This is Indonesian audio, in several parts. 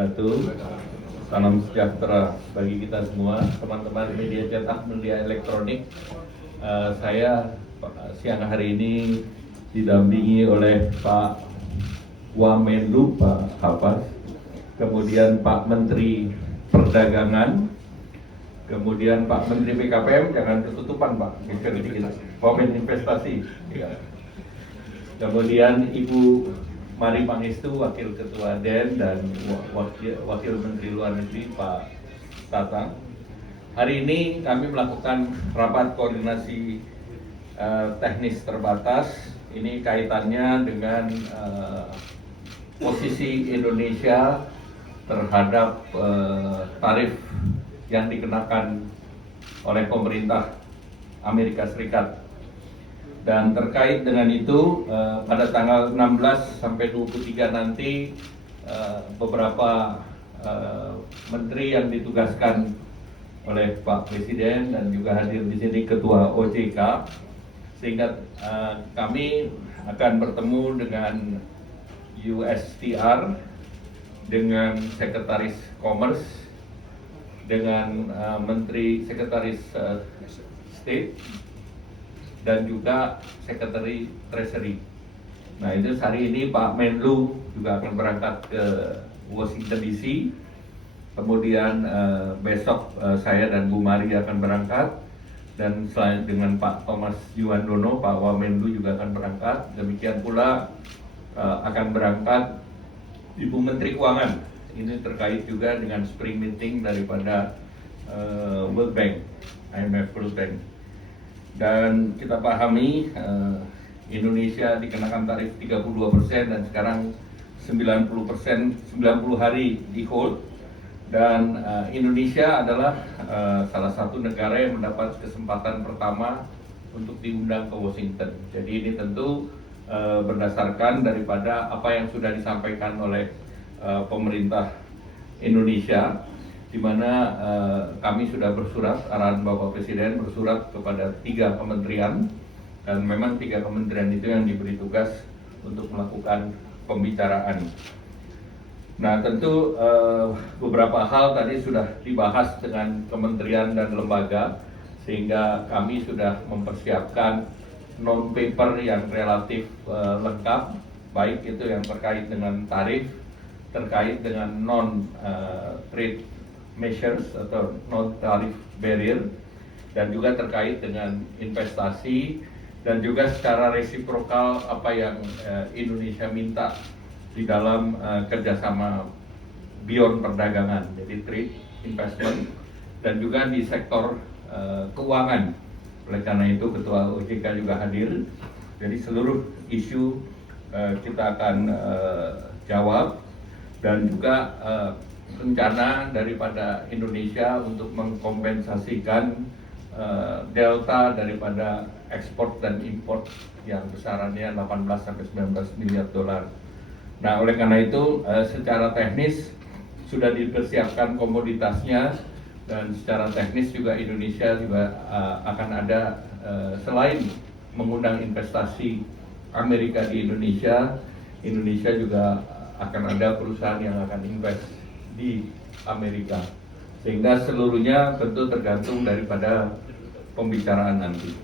wabarakatuh. Salam sejahtera bagi kita semua, teman-teman media cetak, media elektronik. Saya siang hari ini didampingi oleh Pak Wamenlu, Pak Hafaz, kemudian Pak Menteri Perdagangan, kemudian Pak Menteri PKPM, jangan ketutupan Pak, Wamen Investasi, ya. Kemudian Ibu Mari Pangestu, Wakil Ketua DEN, dan Wakil Menteri Luar Negeri Pak Tatang. Hari ini kami melakukan rapat koordinasi teknis terbatas. Ini kaitannya dengan posisi Indonesia terhadap tarif yang dikenakan oleh pemerintah Amerika Serikat. Dan terkait dengan itu, pada tanggal 16 sampai 23 nanti beberapa menteri yang ditugaskan oleh Pak Presiden dan juga hadir di sini Ketua OJK, sehingga kami akan bertemu dengan USTR, dengan Sekretaris Commerce, dengan Menteri Sekretaris State, dan juga Sekretari Treasury. Nah, itu hari ini Pak Menlu juga akan berangkat ke Washington DC. Kemudian besok saya dan Bu Mari akan berangkat, dan selain dengan Pak Thomas Yuwandono, Pak Wamenlu juga akan berangkat. Demikian pula akan berangkat Ibu Menteri Keuangan. Ini terkait juga dengan spring meeting daripada World Bank, IMF World Bank. Dan kita pahami Indonesia dikenakan tarif 32% dan sekarang 90%, 90 hari di hold. Dan Indonesia adalah salah satu negara yang mendapat kesempatan pertama untuk diundang ke Washington. Jadi ini tentu berdasarkan daripada apa yang sudah disampaikan oleh pemerintah Indonesia, di mana kami sudah bersurat, arahan Bapak Presiden bersurat kepada 3 kementerian, dan memang 3 kementerian itu yang diberi tugas untuk melakukan pembicaraan. Nah, tentu beberapa hal tadi sudah dibahas dengan kementerian dan lembaga, sehingga kami sudah mempersiapkan non-paper yang relatif lengkap, baik itu yang terkait dengan tarif, terkait dengan non-trade measures atau non-tarif barrier, dan juga terkait dengan investasi, dan juga secara resiprokal apa yang Indonesia minta di dalam kerjasama beyond perdagangan, jadi trade, investment, dan juga di sektor keuangan. Oleh karena itu Ketua OJK juga hadir, jadi seluruh isu kita akan jawab, dan juga rencana daripada Indonesia untuk mengkompensasikan delta daripada ekspor dan import yang besarannya 18 sampai 19 miliar dolar. Nah, oleh karena itu secara teknis sudah dipersiapkan komoditasnya, dan secara teknis juga Indonesia juga akan ada selain mengundang investasi Amerika di Indonesia, Indonesia juga akan ada perusahaan yang akan invest di Amerika, sehingga seluruhnya tentu tergantung daripada pembicaraan nanti.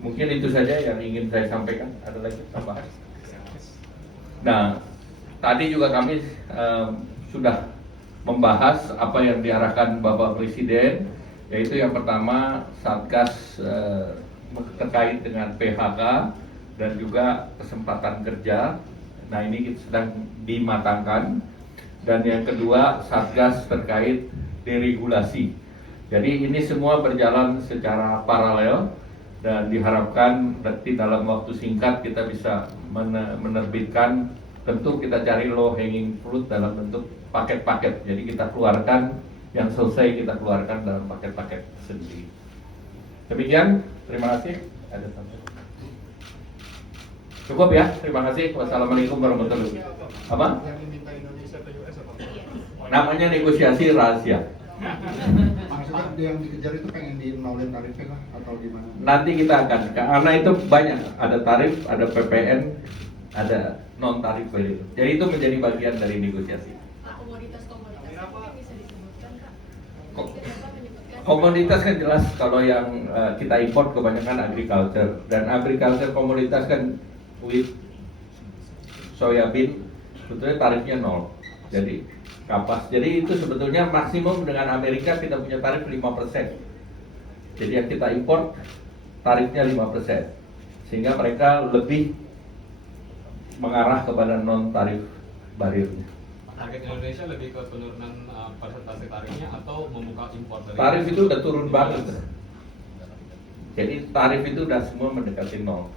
Mungkin itu saja yang ingin saya sampaikan. Ada lagi tambahan? Nah, tadi juga kami sudah membahas apa yang diarahkan Bapak Presiden, yaitu yang pertama Satgas terkait dengan PHK dan juga kesempatan kerja. Nah, ini sedang dimatangkan. Dan yang kedua, Satgas terkait deregulasi. Jadi ini semua berjalan secara paralel, dan diharapkan di dalam waktu singkat kita bisa menerbitkan. Tentu kita cari low hanging fruit dalam bentuk paket-paket. Jadi kita keluarkan yang selesai, kita keluarkan dalam paket-paket sendiri. Demikian, terima kasih. Ada tambahan? Cukup ya, terima kasih. Wassalamualaikum warahmatullahi wabarakatuh. Apa? Namanya negosiasi rahasia. Maksudnya yang dikejar itu pengen di nolin tarifnya lah atau gimana? Nanti kita akan, karena itu banyak, ada tarif, ada PPN, ada non tarif value. Jadi itu menjadi bagian dari negosiasi. komoditas-komoditas apa yang bisa disebutkan, Kak? Ko- Kenapa menyebutkan Komoditas kan jelas kalau yang kita import kebanyakan agriculture, dan agriculture komoditas kan wheat, soybean, sebetulnya tarifnya 0. Jadi kapas. Jadi itu sebetulnya maksimum dengan Amerika kita punya tarif 5%. Jadi yang kita import tarifnya 5%. Sehingga mereka lebih mengarah kepada non tarif barirnya. Target Indonesia lebih ke penurunan persentase tarifnya atau membuka impor dari Tarif itu udah turun banget. Jadi tarif itu udah semua mendekati 0.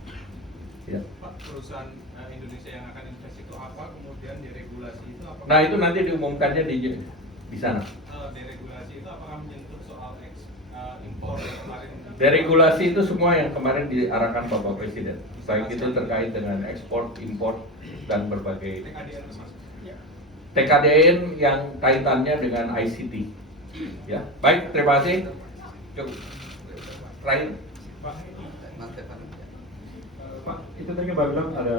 Ya. Pak, perusahaan Indonesia yang akan investasi itu apa, kemudian deregulasi itu apa? Nah itu nanti diumumkannya di sana. Deregulasi itu apakah menyentuh soal impor yang kemarin? Deregulasi itu semua yang kemarin diarahkan Bapak Presiden, baik itu terkait dengan ekspor, impor, dan berbagai TKDN masuk. TKDN yang kaitannya dengan ICT. Ya, baik, terima kasih. Cukup. Terakhir. Pak, itu tadi Bapak bilang ada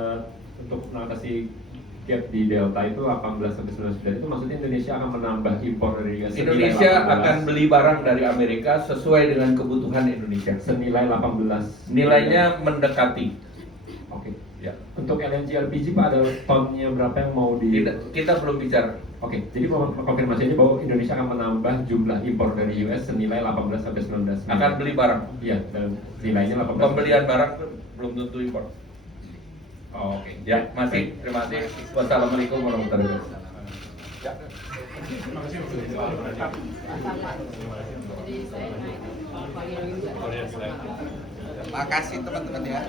untuk mengatasi gap di Delta itu 18 sampai 19 itu maksudnya Indonesia akan menambah impor dari US Indonesia akan beli barang dari Amerika sesuai dengan kebutuhan Indonesia. senilai 18. Nilainya mendekati. Oke. Ya. Untuk LNG LPG Pak ada tonnya berapa yang mau di Kita belum bicara. Oke, jadi konfirmasi aja bahwa Indonesia akan menambah jumlah impor dari US senilai 18 sampai 19. Akan beli barang. Iya, dan nilainya 18. Pembelian barang belum tentu impor. Oh, oke. Ya, masih. Terima kasih. Wassalamualaikum warahmatullahi wabarakatuh. Ya. Jadi saya naik Pak Yoyo juga. Makasih teman-teman ya.